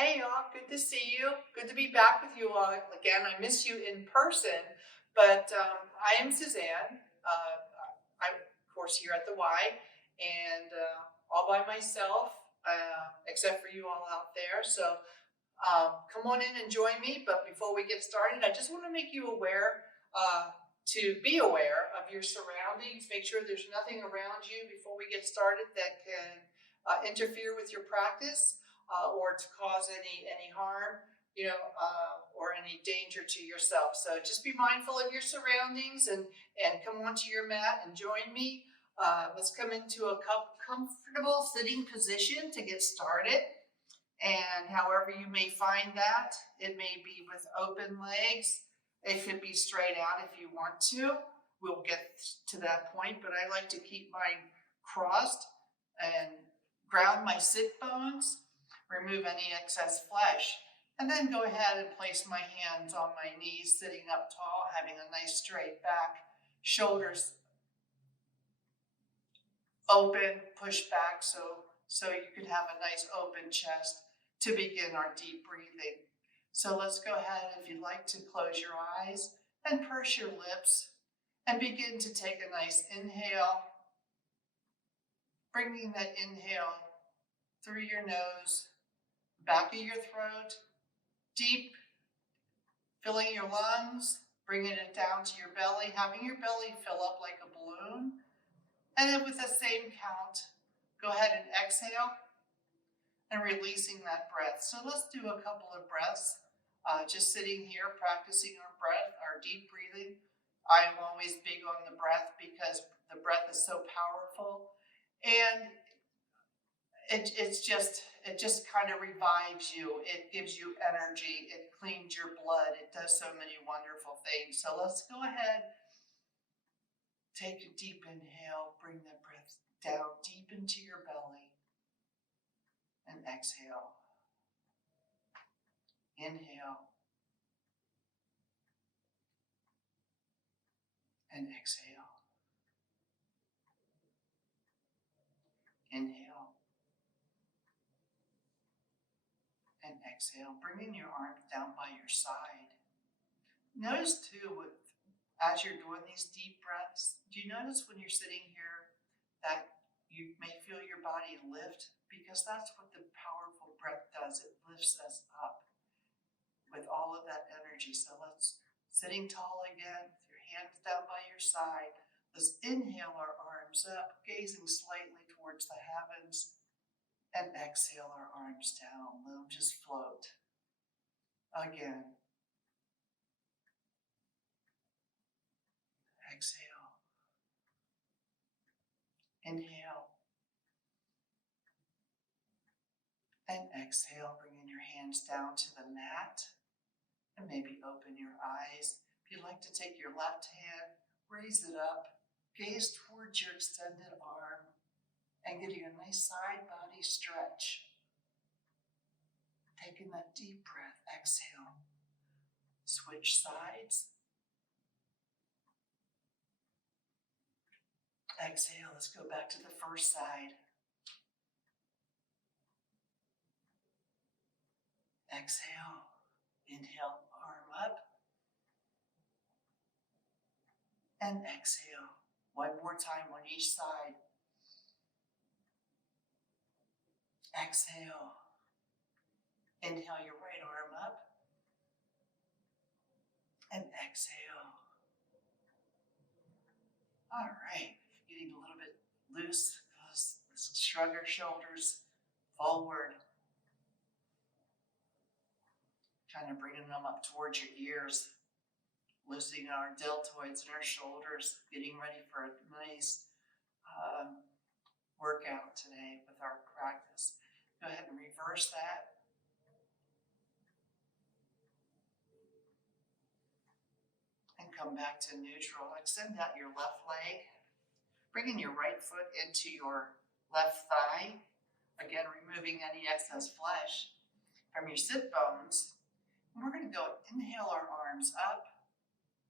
Hey y'all, good to see you. Good to be back with you all again. I miss you in person, but I am Suzanne. I'm, of course, here at the Y and all by myself, except for you all out there. So come on in and join me. But before we get started, I just want to make you aware to be aware of your surroundings. Make sure there's nothing around you before we get started that can interfere with your practice or to cause any harm, or any danger to yourself. So just be mindful of your surroundings and come onto your mat and join me. Let's come into a comfortable sitting position to get started. And however you may find that, it may be with open legs. It could be straight out if you want to. We'll get to that point, but I like to keep mine crossed and ground my sit bones, remove any excess flesh, and then go ahead and place my hands on my knees, sitting up tall, having a nice straight back, shoulders open, push back so you can have a nice open chest to begin our deep breathing. So let's go ahead, if you'd like to close your eyes and purse your lips and begin to take a nice inhale, bringing that inhale through your nose, back of your throat, deep, filling your lungs, bringing it down to your belly, having your belly fill up like a balloon. And then with the same count, go ahead and exhale and releasing that breath. So let's do a couple of breaths, just sitting here practicing our breath, our deep breathing. I'm always big on the breath because the breath is so powerful, and it just kind of revives you. It gives you energy. It cleans your blood. It does so many wonderful things. So let's go ahead. Take a deep inhale. Bring that breath down deep into your belly. And exhale. Inhale. And exhale. Inhale. And exhale. Bringing your arms down by your side. Notice too, as you're doing these deep breaths, do you notice when you're sitting here that you may feel your body lift? Because that's what the powerful breath does. It lifts us up with all of that energy. So let's, sitting tall again, with your hands down by your side, let's inhale our arms up, gazing slightly towards the heavens, and exhale our arms down. Let them just float. Again. Exhale. Inhale. And exhale, bringing your hands down to the mat. And maybe open your eyes. If you'd like to take your left hand, raise it up, gaze towards your extended arm, and getting a nice side body stretch. Taking that deep breath, exhale. Switch sides. Exhale, let's go back to the first side. Exhale, inhale, arm up. And exhale, one more time on each side. Exhale, inhale your right arm up. And exhale. All right, getting a little bit loose. Let's shrug our shoulders forward. Kind of bringing them up towards your ears. Loosening our deltoids and our shoulders. Getting ready for a nice workout today with our practice. Go ahead and reverse that. And come back to neutral. Extend out your left leg. Bringing your right foot into your left thigh. Again, removing any excess flesh from your sit bones. And we're going to go inhale our arms up.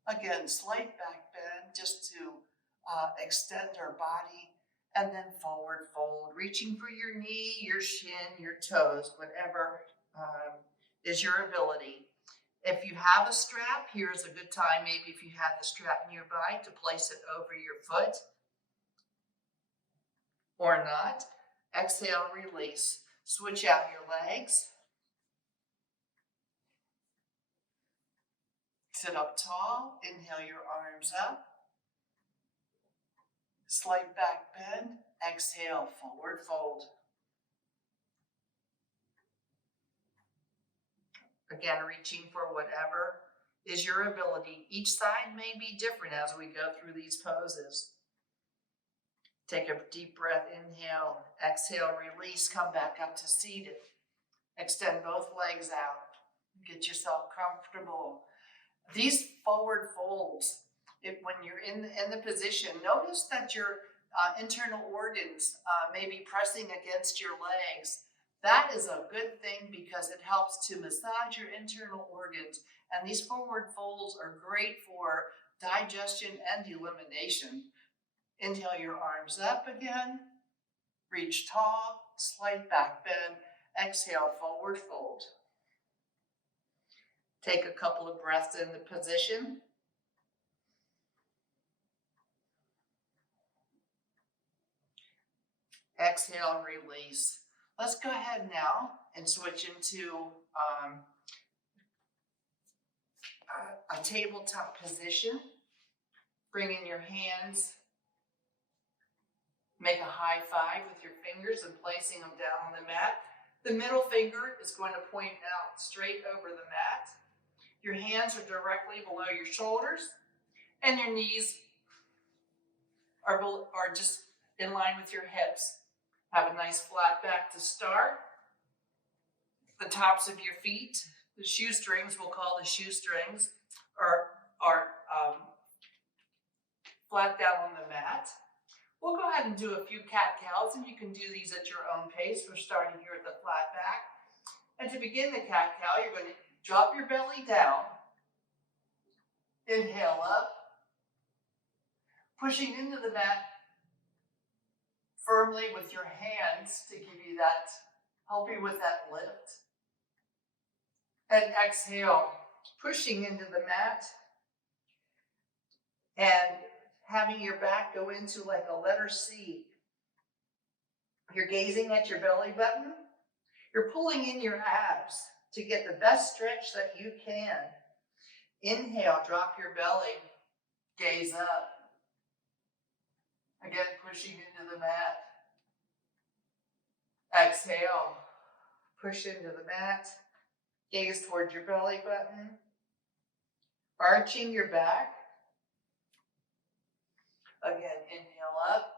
Again, slight back bend just to extend our body. And then forward fold, reaching for your knee, your shin, your toes, whatever is your ability. If you have a strap, here's a good time, maybe if you have the strap nearby, to place it over your foot or not. Exhale, release. Switch out your legs. Sit up tall. Inhale your arms up. Slight back bend. Exhale, forward fold. Again, reaching for whatever is your ability. Each side may be different as we go through these poses. Take a deep breath, inhale, exhale, release, come back up to seated. Extend both legs out. Get yourself comfortable. These forward folds, when you're in the position, notice that your internal organs may be pressing against your legs. That is a good thing because it helps to massage your internal organs. And these forward folds are great for digestion and elimination. Inhale your arms up again. Reach tall, slight back bend. Exhale, forward fold. Take a couple of breaths in the position. Exhale, release. Let's go ahead now and switch into a tabletop position. Bring in your hands. Make a high five with your fingers and placing them down on the mat. The middle finger is going to point out straight over the mat. Your hands are directly below your shoulders, and your knees are just in line with your hips. Have a nice flat back to start. The tops of your feet, the shoestrings, we'll call the shoestrings, are flat down on the mat. We'll go ahead and do a few cat-cows, and you can do these at your own pace. We're starting here at the flat back. And to begin the cat-cow, you're going to drop your belly down. Inhale up. Pushing into the mat firmly with your hands to give you that, help you with that lift. And exhale, pushing into the mat and having your back go into like a letter C. You're gazing at your belly button. You're pulling in your abs to get the best stretch that you can. Inhale, drop your belly, gaze up. Again, pushing into the mat. Exhale, push into the mat, gaze towards your belly button, arching your back. Again, inhale up.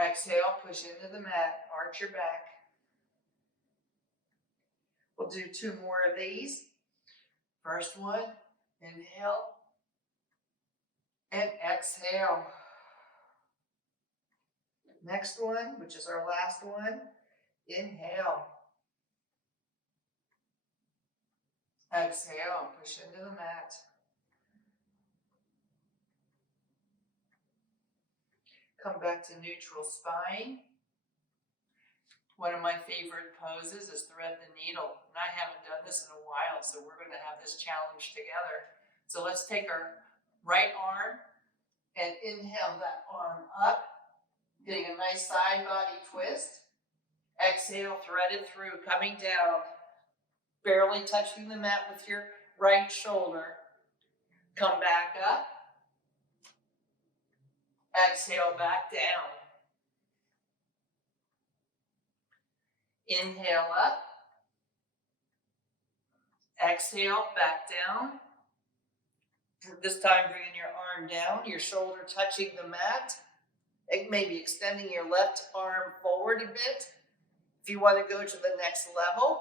Exhale, push into the mat, arch your back. We'll do 2 more of these. First one, inhale and exhale. Next one, which is our last one, inhale. Exhale, push into the mat. Come back to neutral spine. One of my favorite poses is thread the needle. And I haven't done this in a while, so we're going to have this challenge together. So let's take our right arm and inhale that arm up, getting a nice side body twist. Exhale, thread it through, coming down, barely touching the mat with your right shoulder. Come back up. Exhale, back down. Inhale up. Exhale, back down. This time, bringing your arm down, your shoulder touching the mat. Maybe extending your left arm forward a bit. If you want to go to the next level,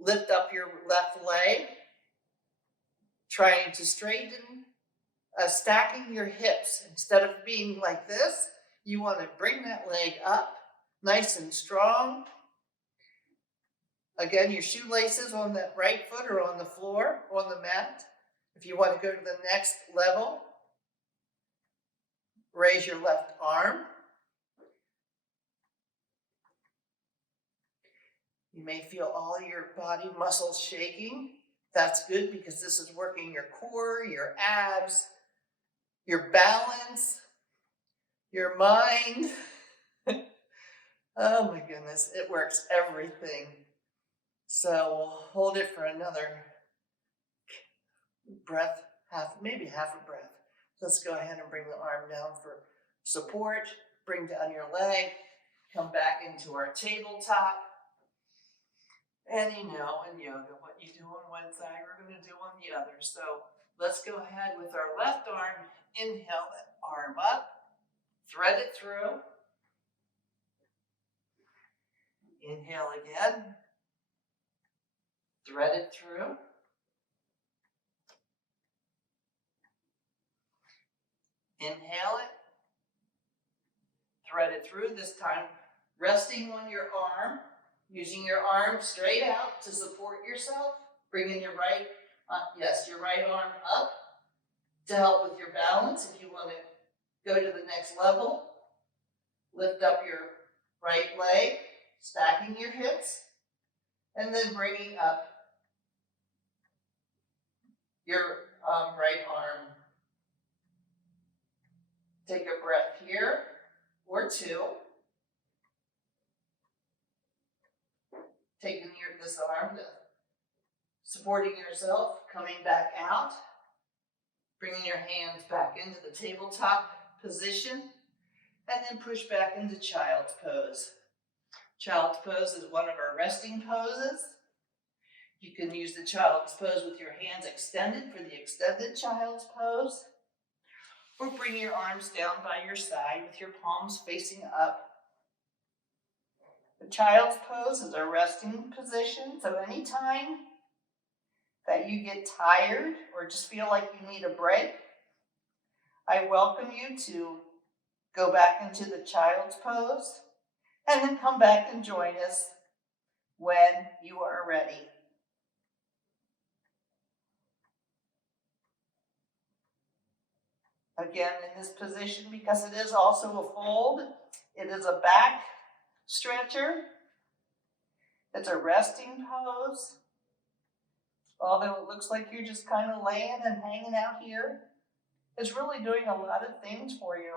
lift up your left leg, trying to straighten, stacking your hips. Instead of being like this, you want to bring that leg up, nice and strong. Again, your shoelaces on that right foot or on the floor, on the mat. If you want to go to the next level, raise your left arm. may feel all your body muscles shaking. That's good because this is working your core, your abs, your balance, your mind. Oh my goodness, it works everything. So we'll hold it for another breath, maybe half a breath. Let's go ahead and bring the arm down for support. Bring down your leg. Come back into our tabletop. And you know, in yoga, what you do on one side, we're going to do on the other. So let's go ahead with our left arm. Inhale that arm up. Thread it through. Inhale again. Thread it through. Inhale it. Thread it through, this time resting on your arm, using your arm straight out to support yourself. Bringing your right arm up to help with your balance. If you want to go to the next level, lift up your right leg, stacking your hips, and then bringing up your right arm. Take a breath here or two. Taking this arm, supporting yourself, coming back out, bringing your hands back into the tabletop position, and then push back into Child's Pose. Child's Pose is one of our resting poses. You can use the Child's Pose with your hands extended for the extended Child's Pose, or bring your arms down by your side with your palms facing up. The Child's Pose is a resting position, so anytime that you get tired or just feel like you need a break, I welcome you to go back into the Child's Pose and then come back and join us when you are ready. Again, in this position, because it is also a fold, it is a back stretcher. It's a resting pose. Although it looks like you're just kind of laying and hanging out here, it's really doing a lot of things for you.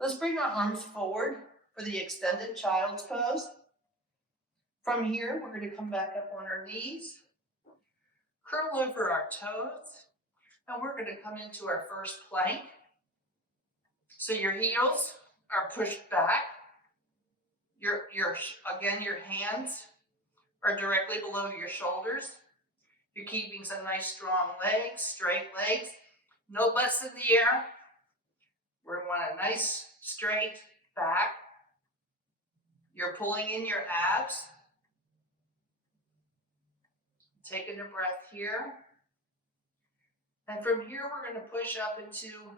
Let's bring our arms forward for the extended Child's Pose. From here, we're going to come back up on our knees, curl over our toes, and we're going to come into our first plank. So your heels are pushed back. Your hands are directly below your shoulders. You're keeping some nice strong legs, straight legs. No butts in the air. We want a nice straight back. You're pulling in your abs. Taking a breath here. And from here, we're going to push up into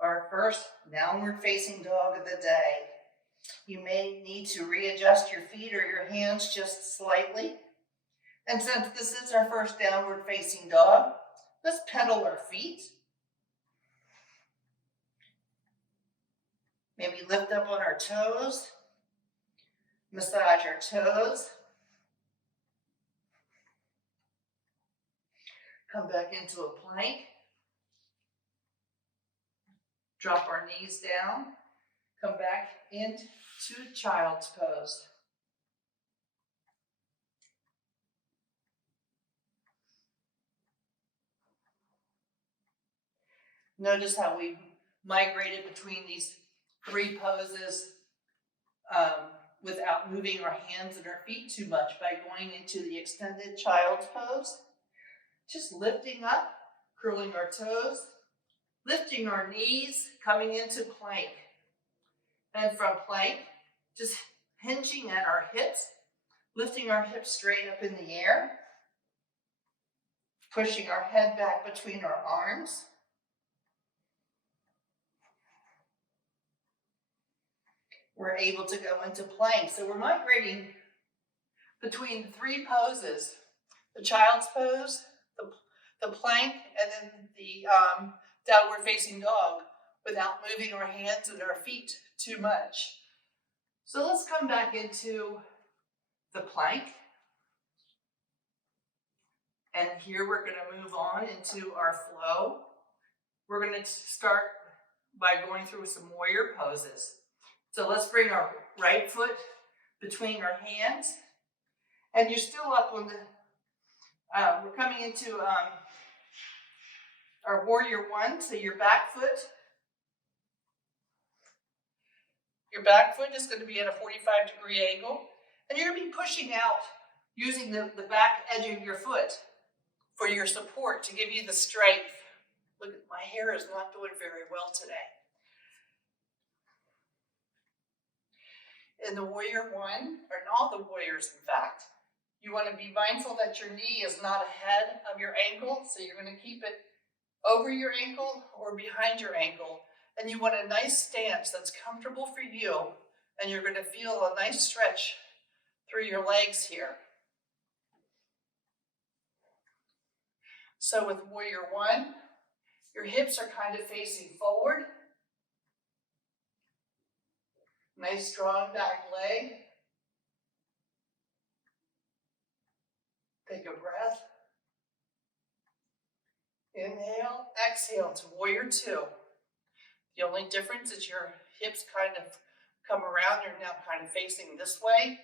our first downward facing dog of the day. You may need to readjust your feet or your hands just slightly. And since this is our first downward facing dog, let's pedal our feet. Maybe lift up on our toes. Massage our toes. Come back into a plank. Drop our knees down. Come back into Child's Pose. Notice how we migrated between these three poses without moving our hands and our feet too much by going into the extended Child's Pose. Just lifting up, curling our toes, lifting our knees, coming into plank. And from plank, just hinging at our hips, lifting our hips straight up in the air, pushing our head back between our arms. We're able to go into plank. So we're migrating between three poses, the Child's Pose, the plank, and then the downward facing dog without moving our hands and our feet too much. So let's come back into the plank. And here we're going to move on into our flow. We're going to start by going through some warrior poses. So let's bring our right foot between our hands. And you're still up on the, we're coming into our warrior one. So your back foot is going to be at a 45-degree angle. And you're going to be pushing out using the back edge of your foot for your support to give you the strength. Look, my hair is not doing very well today. In the warrior one, or in all the warriors in fact, you want to be mindful that your knee is not ahead of your ankle, so you're going to keep it over your ankle or behind your ankle. And you want a nice stance that's comfortable for you, and you're going to feel a nice stretch through your legs here. So with warrior one, your hips are kind of facing forward. Nice strong back leg. Take a breath. Inhale, exhale to warrior two. The only difference is your hips kind of come around. You're now kind of facing this way.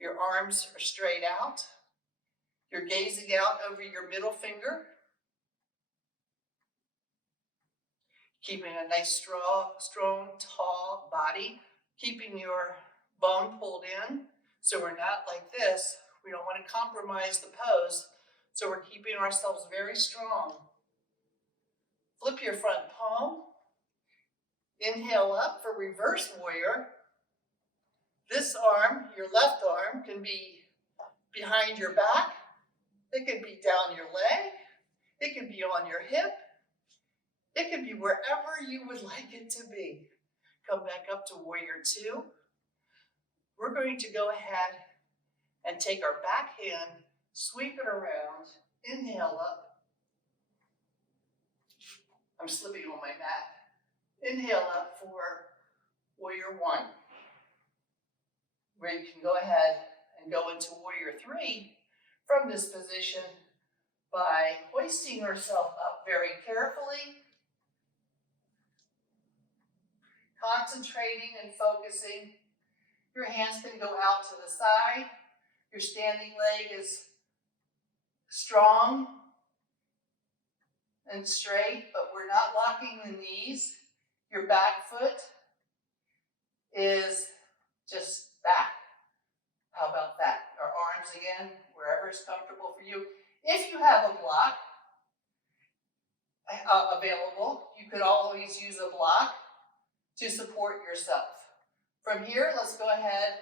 Your arms are straight out. You're gazing out over your middle finger. Keeping a nice, strong, tall body. Keeping your bum pulled in. So we're not like this. We don't want to compromise the pose. So we're keeping ourselves very strong. Flip your front palm. Inhale up for reverse warrior. This arm, your left arm, can be behind your back. It can be down your leg. It can be on your hip. It can be wherever you would like it to be. Come back up to warrior two. We're going to go ahead and take our back hand, sweep it around, inhale up. I'm slipping on my mat. Inhale up for warrior one. Where you can go ahead and go into warrior three from this position by hoisting yourself up very carefully, concentrating and focusing. Your hands can go out to the side. Your standing leg is strong and straight, but we're not locking the knees. Your back foot is just back. How about that? Our arms again, wherever is comfortable for you. If you have a block available, you could always use a block to support yourself. From here, let's go ahead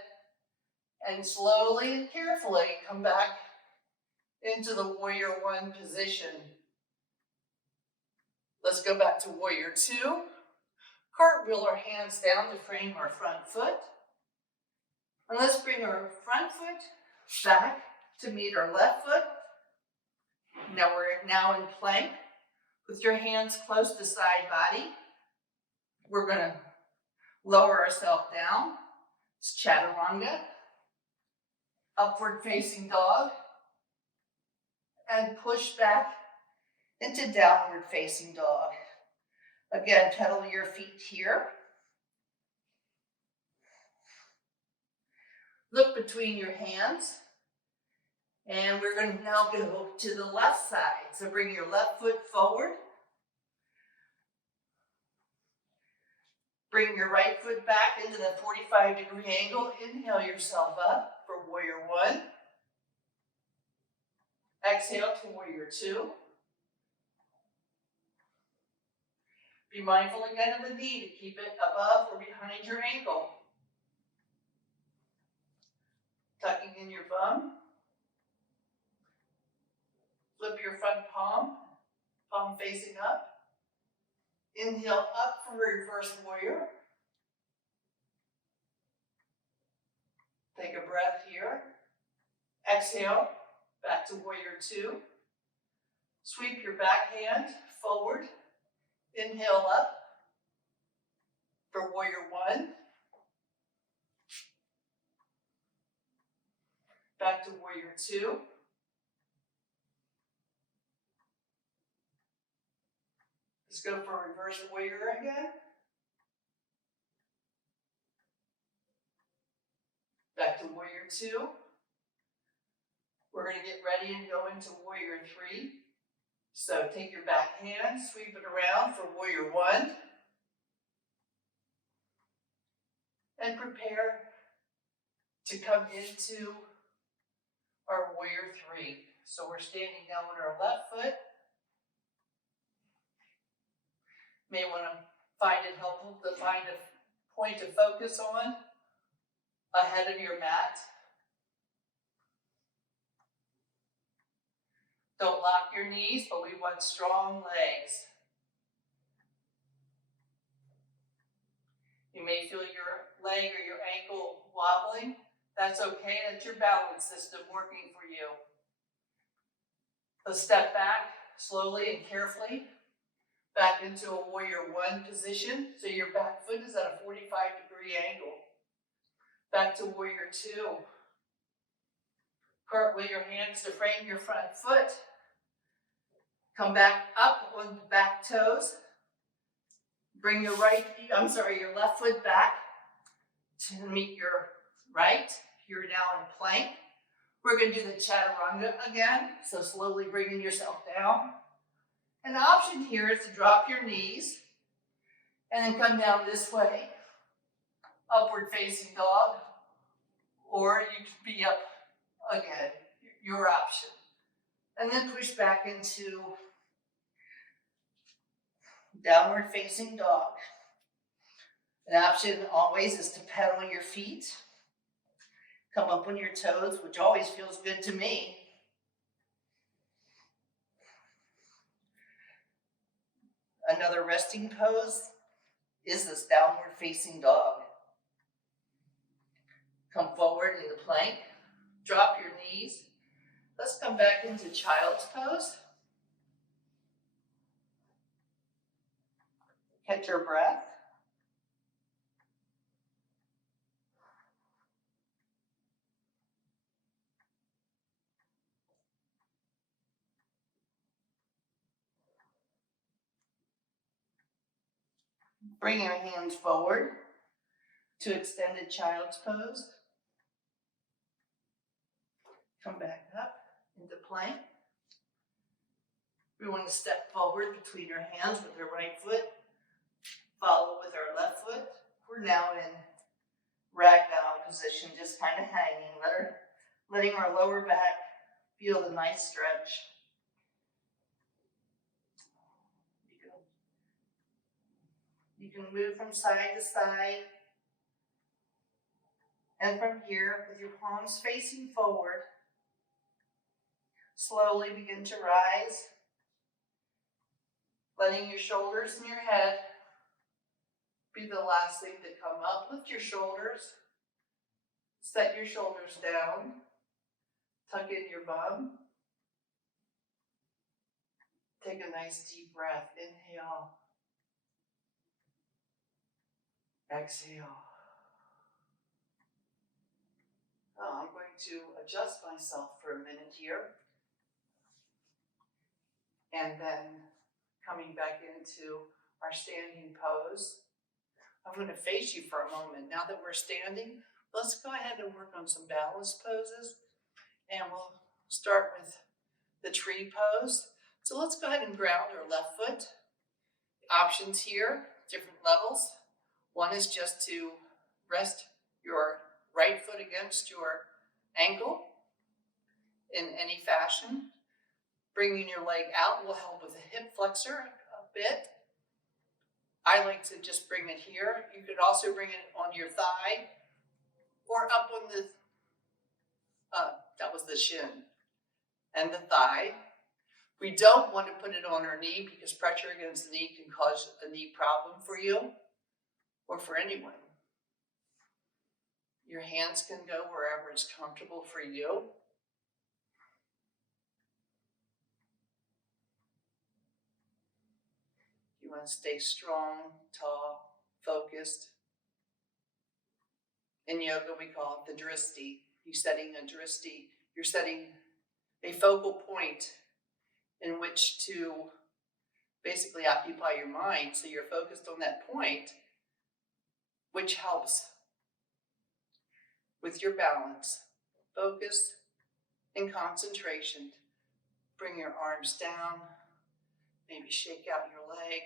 and slowly and carefully come back into the warrior one position. Let's go back to warrior two. Cartwheel our hands down to frame our front foot. And let's bring our front foot back to meet our left foot. Now we're in plank with your hands close to side body. We're going to lower ourselves down. It's chaturanga. Upward facing dog. And push back into downward facing dog. Again, pedal your feet here. Look between your hands. And we're going to now go to the left side. So bring your left foot forward. Bring your right foot back into the 45-degree angle. Inhale yourself up for warrior one. Exhale to warrior two. Be mindful again of the knee to keep it above or behind your ankle. Tucking in your bum. Flip your front palm, palm facing up. Inhale up for reverse warrior. Take a breath here. Exhale, back to warrior two. Sweep your back hand forward. Inhale up for warrior one. Back to warrior two. Let's go for reverse warrior again. Back to warrior two. We're going to get ready and go into warrior three. So take your back hand, sweep it around for warrior one. And prepare to come into our warrior three. So we're standing now on our left foot. May want to find it helpful to find a point to focus on ahead of your mat. Don't lock your knees, but we want strong legs. You may feel your leg or your ankle wobbling. That's okay. That's your balance system working for you. Let's step back slowly and carefully back into a warrior one position. So your back foot is at a 45-degree angle. Back to warrior two. Cartwheel your hands to frame your front foot. Come back up on the back toes. Bring your your left foot back to meet your right. You're now in plank. We're going to do the chaturanga again. So slowly bringing yourself down. An option here is to drop your knees and then come down this way. Upward facing dog. Or you could be up again. Your option. And then push back into downward facing dog. An option always is to pedal your feet. Come up on your toes, which always feels good to me. Another resting pose is this downward facing dog. Come forward into plank. Drop your knees. Let's come back into child's pose. Catch your breath. Bring your hands forward to extended child's pose. Come back up into plank. We want to step forward between your hands with our right foot. Follow with our left foot. We're now in ragdoll position, just kind of hanging. Letting our lower back feel the nice stretch. You can move from side to side. And from here, with your palms facing forward, slowly begin to rise. Letting your shoulders and your head be the last thing to come up. Lift your shoulders. Set your shoulders down. Tuck in your bum. Take a nice deep breath. Inhale. Exhale. I'm going to adjust myself for a minute here. And then coming back into our standing pose. I'm going to face you for a moment. Now that we're standing, let's go ahead and work on some balance poses. And we'll start with the tree pose. So let's go ahead and ground our left foot. Options here, different levels. One is just to rest your right foot against your ankle in any fashion. Bringing your leg out will help with the hip flexor a bit. I like to just bring it here. You could also bring it on your thigh or up on the, that was the shin and the thigh. We don't want to put it on our knee because pressure against the knee can cause a knee problem for you or for anyone. Your hands can go wherever it's comfortable for you. You want to stay strong, tall, focused. In yoga, we call it the dristi. You're setting a drishti. You're setting a focal point in which to basically occupy your mind. So you're focused on that point, which helps with your balance, focus, and concentration. Bring your arms down, maybe shake out your leg.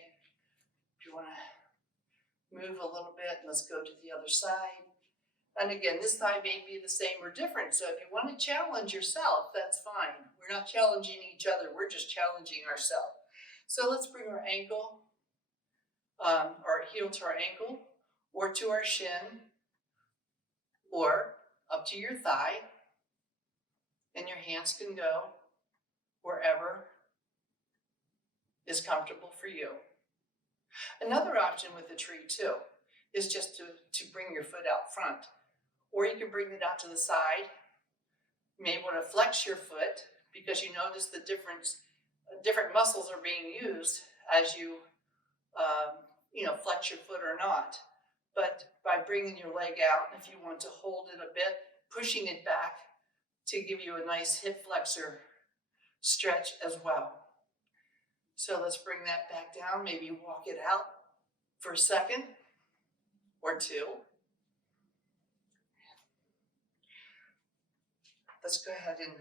If you want to move a little bit, let's go to the other side. And again, this side may be the same or different. So if you want to challenge yourself, that's fine. We're not challenging each other. We're just challenging ourselves. So let's bring our ankle, our heel to our ankle, or to our shin, or up to your thigh. And your hands can go wherever is comfortable for you. Another option with the tree too is just to bring your foot out front. Or you can bring it out to the side. You may want to flex your foot because you notice the different muscles are being used as you, flex your foot or not. But by bringing your leg out, if you want to hold it a bit, pushing it back to give you a nice hip flexor stretch as well. So let's bring that back down. Maybe walk it out for a second or two. Let's go ahead and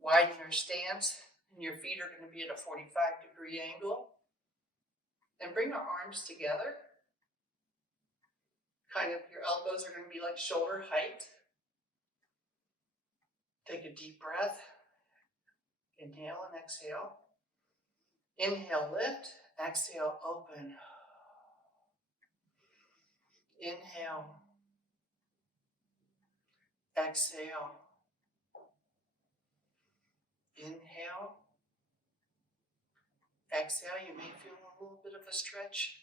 widen our stance. And your feet are going to be at a 45-degree angle. And bring our arms together. Kind of, your elbows are going to be like shoulder height. Take a deep breath. Inhale and exhale. Inhale, lift. Exhale, open. Inhale. Exhale. Inhale. Exhale. You may feel a little bit of a stretch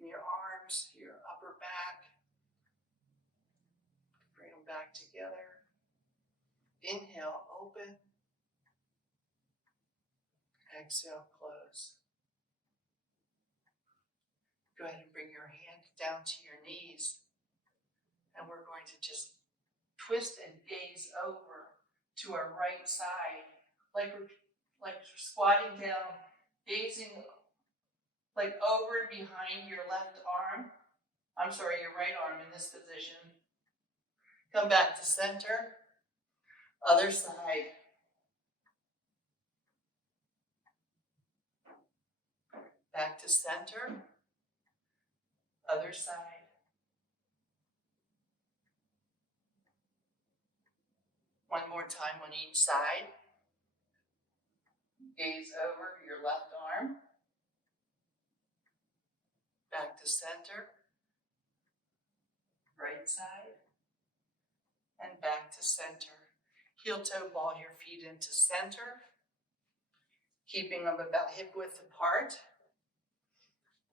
in your arms, your upper back. Bring them back together. Inhale, open. Exhale, close. Go ahead and bring your hand down to your knees. And we're going to just twist and gaze over to our right side, like we're squatting down, gazing like over and behind your left arm. Your right arm in this position. Come back to center. Other side. Back to center. Other side. One more time on each side. Gaze over your left arm. Back to center. Right side. And back to center. Heel toe ball your feet into center. Keeping them about hip width apart.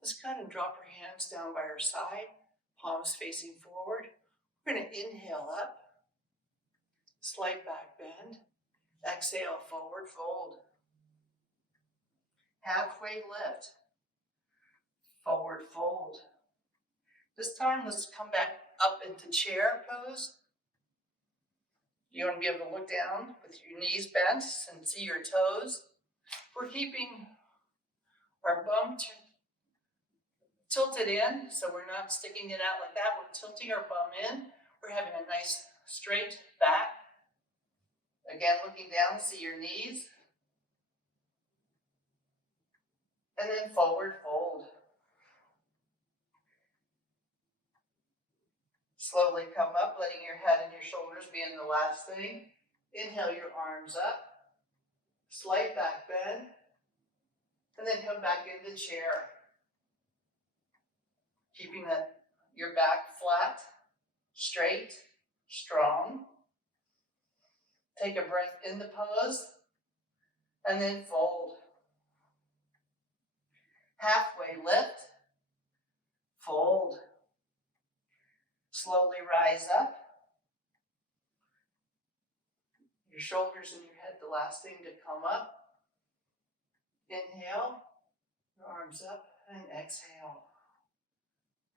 Let's kind of drop our hands down by our side. Palms facing forward. We're going to inhale up. Slight back bend. Exhale, forward fold. Halfway lift. Forward fold. This time, let's come back up into chair pose. You want to be able to look down with your knees bent and see your toes. We're keeping our bum tilted in, so we're not sticking it out like that. We're tilting our bum in. We're having a nice straight back. Again, looking down, see your knees. And then forward fold. Slowly come up, letting your head and your shoulders be in the last thing. Inhale your arms up. Slight back bend. And then come back into chair. Keeping your back flat, straight, strong. Take a breath in the pose. And then fold. Halfway lift. Fold. Slowly rise up. Your shoulders and your head, the last thing to come up. Inhale, your arms up, and exhale.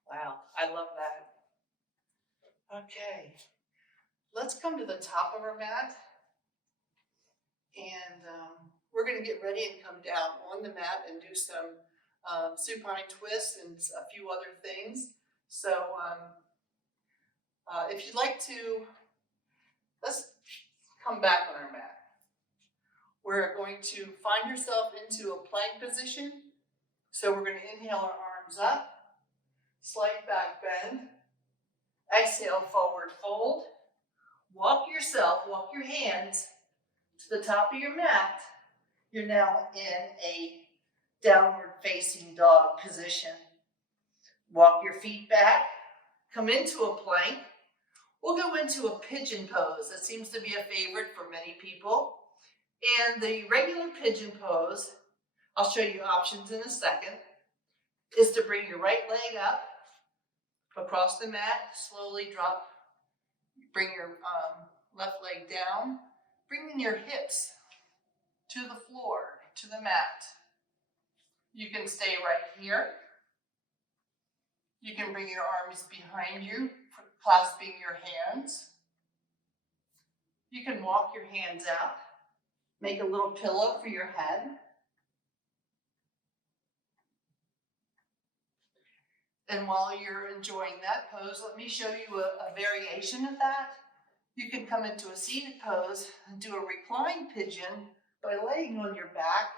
Wow, I love that. Okay, Let's come to the top of our mat, and we're going to get ready and come down on the mat and do some supine twist and a few other things. So if you'd like to, let's come back on our mat. We're going to find yourself into a plank position. So we're going to inhale our arms up, slight back bend, exhale, forward fold. Walk your hands to the top of your mat. You're now in a downward facing dog position. Walk your feet back, come into a plank. We'll go into a pigeon pose. That seems to be a favorite for many people. And the regular pigeon pose, I'll show you options in a second, is to bring your right leg up across the mat, slowly drop, bring your left leg down, bringing your hips to the floor, to the mat. You can stay right here. You can bring your arms behind you, clasping your hands. You can walk your hands out, make a little pillow for your head. And while you're enjoying that pose, let me show you a variation of that. You can come into a seated pose and do a reclined pigeon by laying on your back,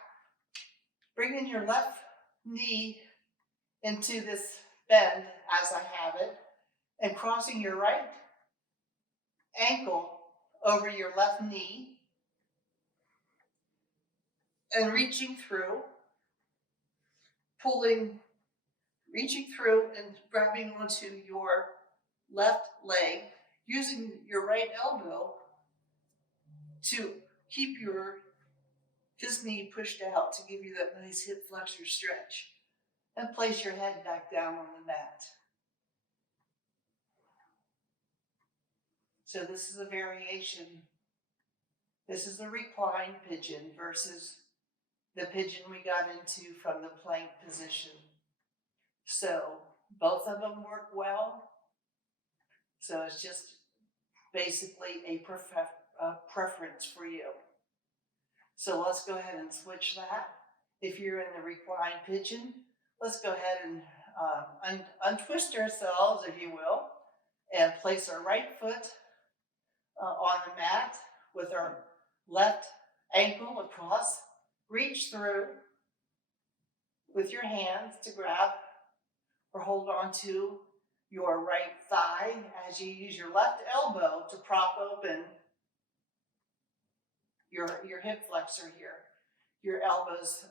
bringing your left knee into this bend as I have it, and crossing your right ankle over your left knee, and reaching through and grabbing onto your left leg, using your right elbow to keep this knee pushed out to give you that nice hip flexor stretch, and place your head back down on the mat. So this is a variation. This is the reclined pigeon versus the pigeon we got into from the plank position. So both of them work well. So it's just basically a preference for you. So let's go ahead and switch that. If you're in the reclined pigeon, let's go ahead and untwist ourselves, if you will, and place our right foot on the mat with our left ankle across. Reach through with your hands to grab or hold on to your right thigh as you use your left elbow to prop open your hip flexor here. Your elbows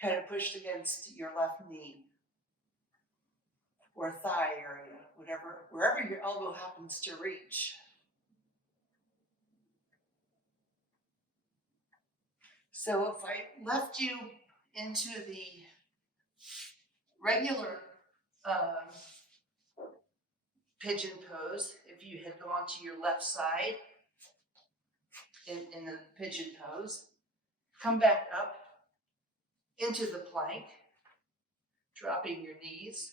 kind of pushed against your left knee or thigh area, wherever your elbow happens to reach. So if I left you into the regular pigeon pose, if you had gone to your left side in the pigeon pose, come back up into the plank, dropping your knees,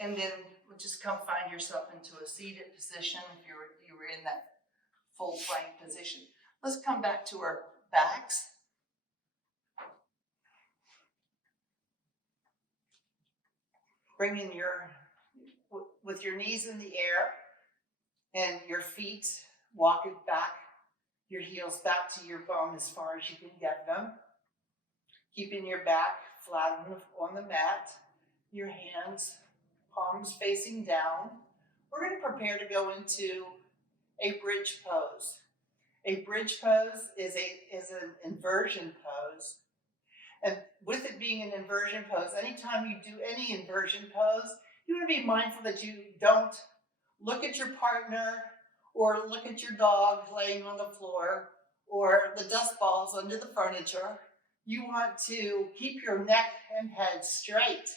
and then just come find yourself into a seated position if you were in that full plank position. Let's come back to our backs. Bringing with your knees in the air and your feet, walk it back, your heels back to your bum as far as you can get them. Keeping your back flat on the mat, your hands, palms facing down. We're going to prepare to go into a bridge pose. A bridge pose is an inversion pose. And with it being an inversion pose, anytime you do any inversion pose, you want to be mindful that you don't look at your partner or look at your dog laying on the floor or the dust balls under the furniture. You want to keep your neck and head straight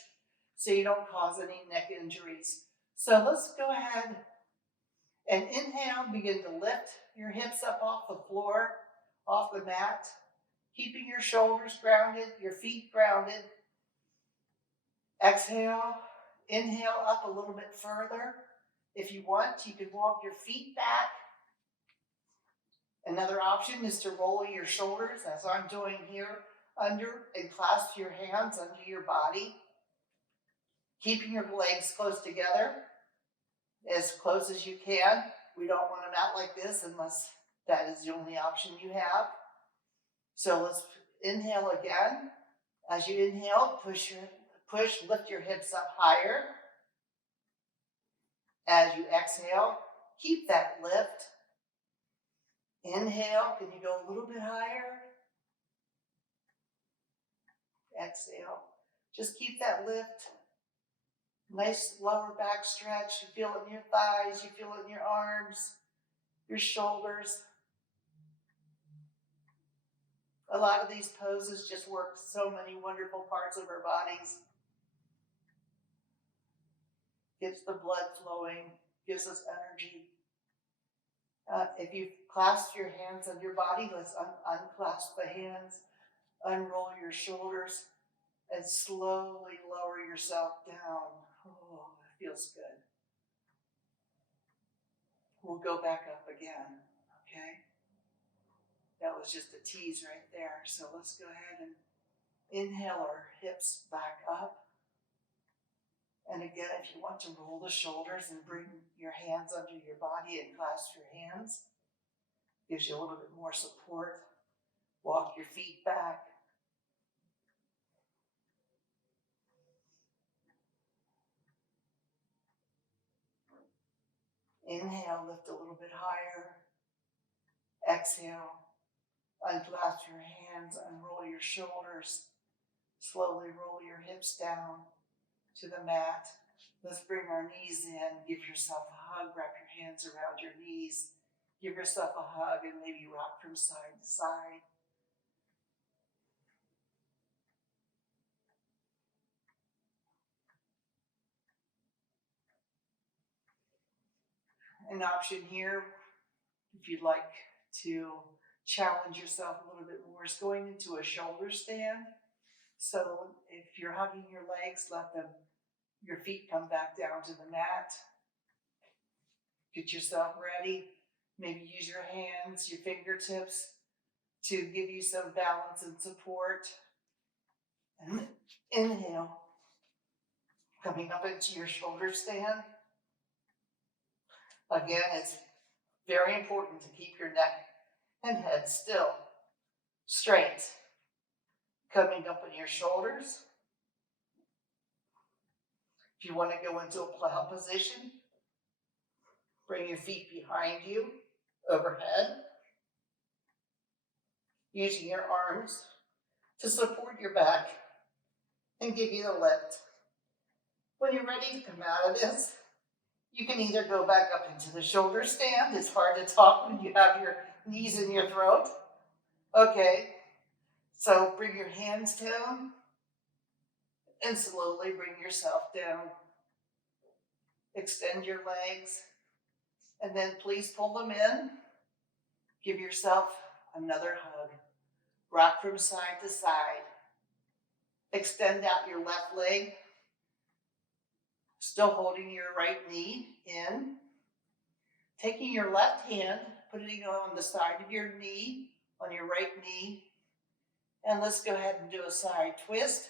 so you don't cause any neck injuries. So let's go ahead and inhale, begin to lift your hips up off the floor, off the mat, keeping your shoulders grounded, your feet grounded. Exhale, inhale up a little bit further. If you want, you can walk your feet back. Another option is to roll your shoulders, as I'm doing here, under, and clasp your hands under your body, keeping your legs close together, as close as you can. We don't want them out like this unless that is the only option you have. So let's inhale again. As you inhale, lift your hips up higher. As you exhale, keep that lift. Inhale, can you go a little bit higher? Exhale, just keep that lift. Nice lower back stretch. You feel it in your thighs, you feel it in your arms, your shoulders. A lot of these poses just work so many wonderful parts of our bodies. Gets the blood flowing, gives us energy. If you clasp your hands on your body, let's unclasp the hands, unroll your shoulders, and slowly lower yourself down. Oh, it feels good. We'll go back up again, okay? That was just a tease right there. So let's go ahead and inhale our hips back up. And again, if you want to roll the shoulders and bring your hands under your body and clasp your hands, gives you a little bit more support. Walk your feet back. Inhale, lift a little bit higher. Exhale, unclasp your hands, unroll your shoulders. Slowly roll your hips down to the mat. Let's bring our knees in. Give yourself a hug. Wrap your hands around your knees. Give yourself a hug and maybe rock from side to side. An option here, if you'd like to challenge yourself a little bit more, is going into a shoulder stand. So if you're hugging your legs, let your feet come back down to the mat. Get yourself ready. Maybe use your hands, your fingertips to give you some balance and support. And inhale, coming up into your shoulder stand. Again, it's very important to keep your neck and head still, straight. Coming up in your shoulders. If you want to go into a plow position, bring your feet behind you, overhead, using your arms to support your back and give you the lift. When you're ready to come out of this, you can either go back up into the shoulder stand. It's hard to talk when you have your knees in your throat. Okay, so bring your hands down and slowly bring yourself down. Extend your legs and then please pull them in. Give yourself another hug. Rock from side to side. Extend out your left leg. Still holding your right knee in. Taking your left hand, putting it on the side of your knee, on your right knee. And let's go ahead and do a side twist.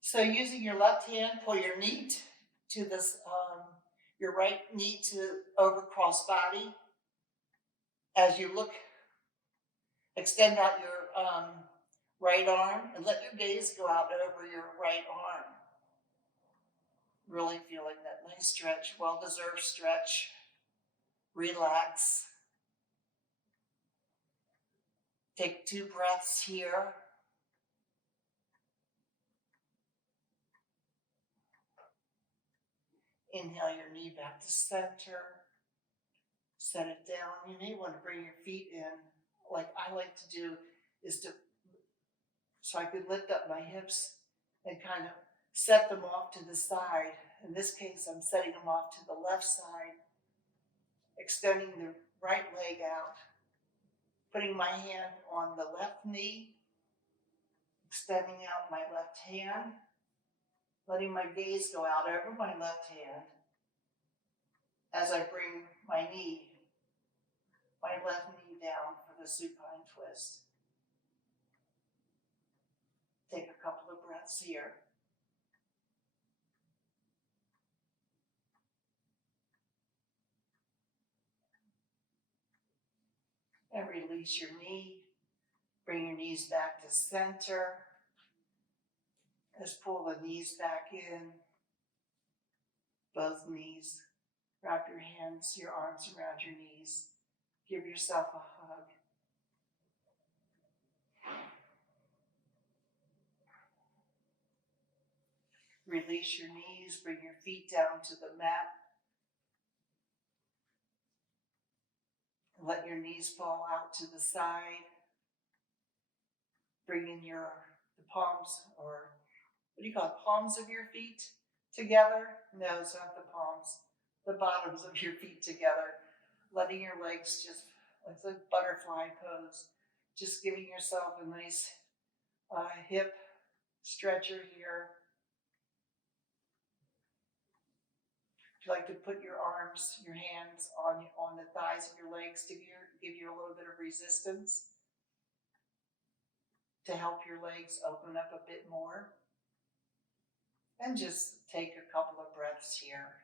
So using your left hand, pull your knee to this, your right knee to over cross body. As you look, extend out your right arm and let your gaze go out over your right arm. Really feeling that nice stretch, well-deserved stretch. Relax. Take 2 breaths here. Inhale your knee back to center. Set it down. You may want to bring your feet in. Like I like to do is so I can lift up my hips and kind of set them off to the side. In this case, I'm setting them off to the left side, extending the right leg out, putting my hand on the left knee, extending out my left hand, letting my gaze go out over my left hand. as I bring my left knee down for the supine twist. Take a couple of breaths here. And release your knee. Bring your knees back to center. Just pull the knees back in. Both knees. Wrap your hands, your arms around your knees. Give yourself a hug. Release your knees. Bring your feet down to the mat. Let your knees fall out to the side. Bring in the palms, or what do you call it, palms of your feet together? No, it's not the palms. The bottoms of your feet together. Letting your legs just, like the butterfly pose. Just giving yourself a nice hip stretcher here. If you like to put your arms, your hands on the thighs of your legs to give you a little bit of resistance, to help your legs open up a bit more. And just take a couple of breaths here.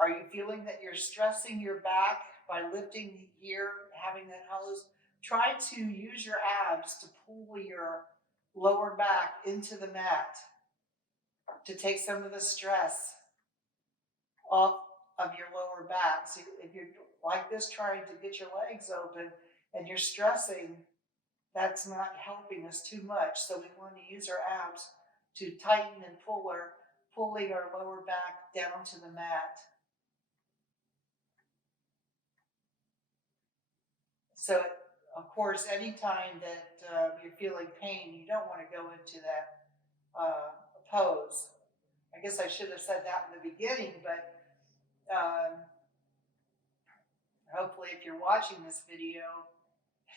Are you feeling that you're stressing your back by lifting here, having that hollows? Try to use your abs to pull your lower back into the mat to take some of the stress off of your lower back. So if you're like this, trying to get your legs open and you're stressing, that's not helping us too much. So we want to use our abs to tighten and pulling our lower back down to the mat. So, of course, anytime that you're feeling pain, you don't want to go into that pose. I guess I should have said that in the beginning, but hopefully if you're watching this video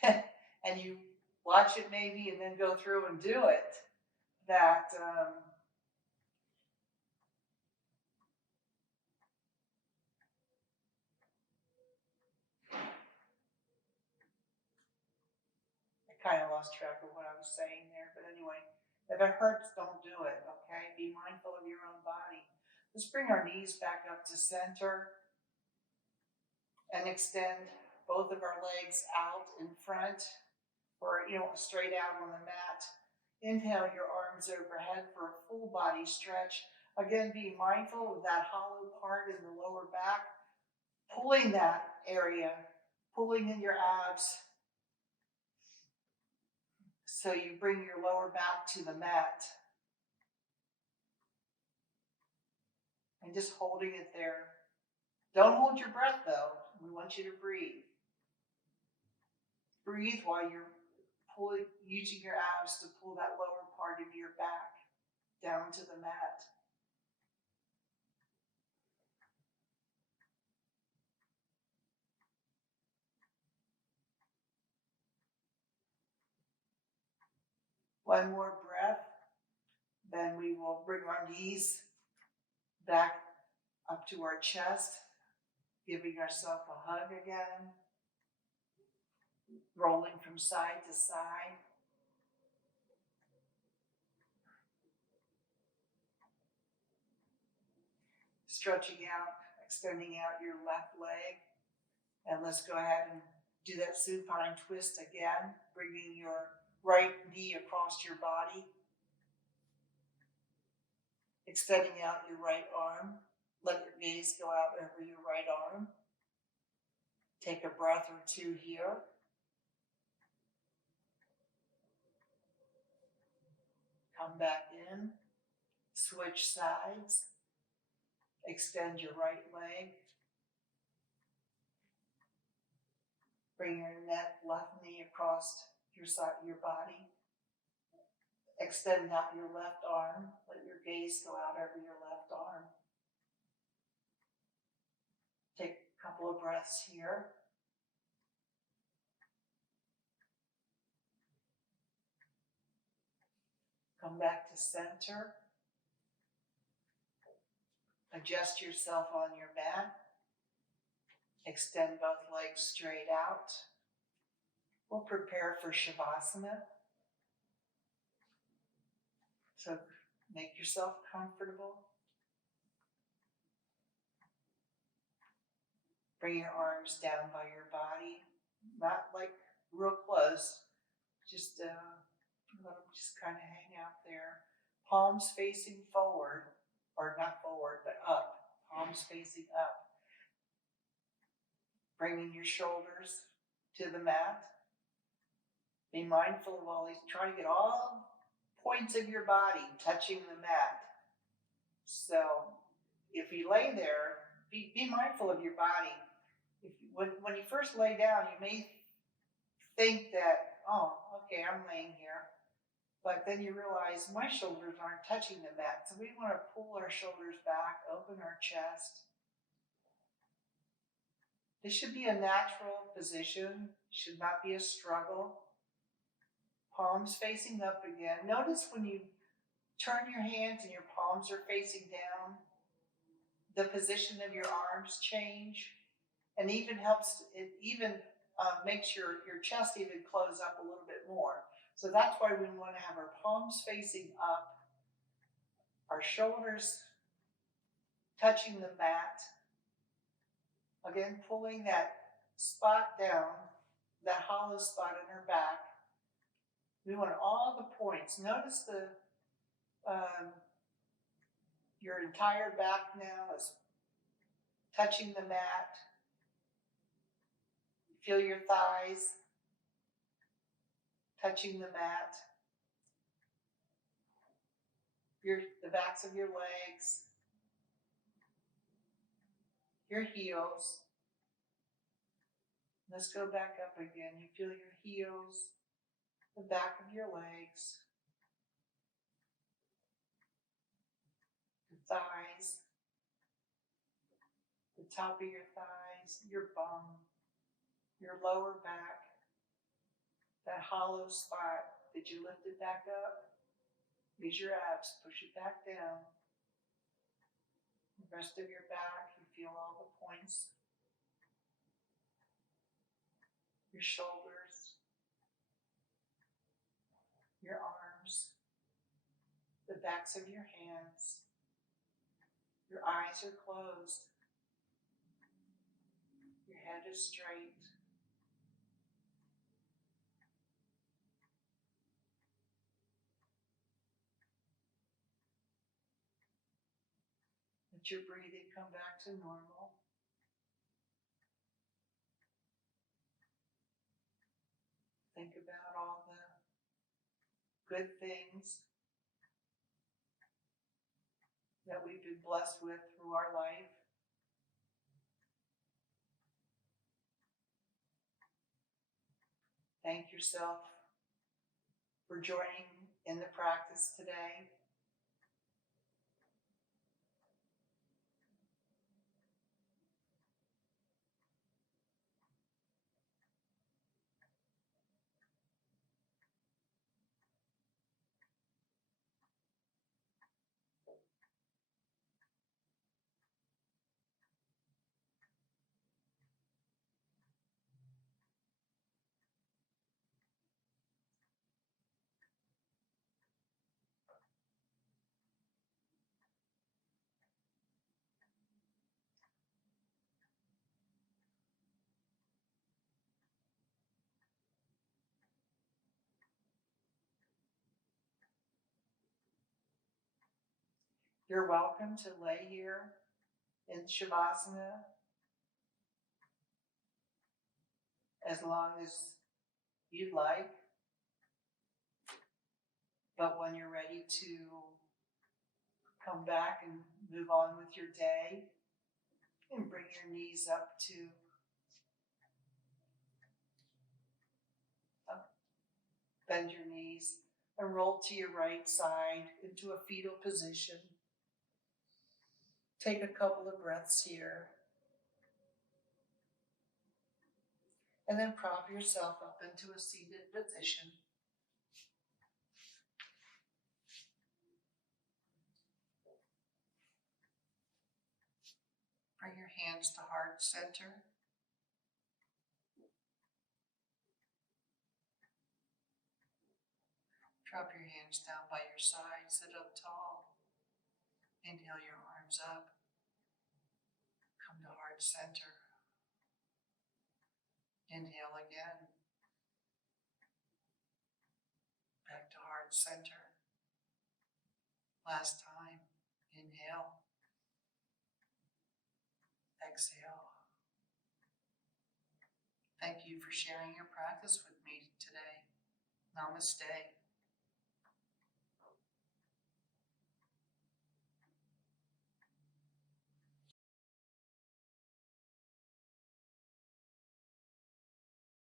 and you watch it maybe and then go through and do it, that I kind of lost track of what I was saying there, but anyway, if it hurts, don't do it, okay? Be mindful of your own body. Let's bring our knees back up to center and extend both of our legs out in front, or straight out on the mat. Inhale your arms overhead for a full body stretch. Again, be mindful of that hollow part in the lower back, pulling that area, pulling in your abs, so you bring your lower back to the mat. And just holding it there. Don't hold your breath though. We want you to breathe. Breathe while you're using your abs to pull that lower part of your back down to the mat. One more breath. Then we will bring our knees back up to our chest, giving ourselves a hug again, rolling from side to side. Stretching out, extending out your left leg. And let's go ahead and do that supine twist again, bringing your right knee across your body. Extending out your right arm. Let your gaze go out over your right arm. Take a breath or two here. Come back in. Switch sides. Extend your right leg. Bring your left knee across your body. Extend out your left arm. Let your gaze go out over your left arm. Take a couple of breaths here. Come back to center. Adjust yourself on your mat. Extend both legs straight out. We'll prepare for Shavasana. So make yourself comfortable. Bring your arms down by your body, not like real close, just let them just kind of hang out there. Palms facing forward, or not forward, but up. Palms facing up. Bringing your shoulders to the mat. Be mindful of all these. Try to get all points of your body touching the mat. So if you lay there, be mindful of your body. When you first lay down, you may think that, oh, okay, I'm laying here. But then you realize my shoulders aren't touching the mat. So we want to pull our shoulders back, open our chest. This should be a natural position, should not be a struggle. Palms facing up again. Notice when you turn your hands and your palms are facing down, the position of your arms change, and even makes your chest even close up a little bit more. So that's why we want to have our palms facing up, our shoulders touching the mat. Again, pulling that spot down, that hollow spot in her back. We want all the points. Notice your entire back now is touching the mat. Feel your thighs touching the mat. The backs of your legs. Your heels. Let's go back up again. You feel your heels, the back of your legs, the thighs, the top of your thighs, your bum, your lower back, that hollow spot. Did you lift it back up? Use your abs, push it back down. The rest of your back, you feel all the points. Your shoulders, your arms, the backs of your hands. Your eyes are closed. Your head is straight. Let your breathing come back to normal. Think about all the good things that we've been blessed with through our life. Thank yourself for joining in the practice today. You're welcome to lay here in Shavasana as long as you'd like. But when you're ready to come back and move on with your day, and bring your knees up to bend your knees and roll to your right side into a fetal position. Take a couple of breaths here. And then prop yourself up into a seated position. hands to heart center. Drop your hands down by your side, sit up tall. Inhale your arms up. Come to heart center. Inhale again. Back to heart center. Last time. Inhale. Exhale. Thank you for sharing your practice with me today. Namaste.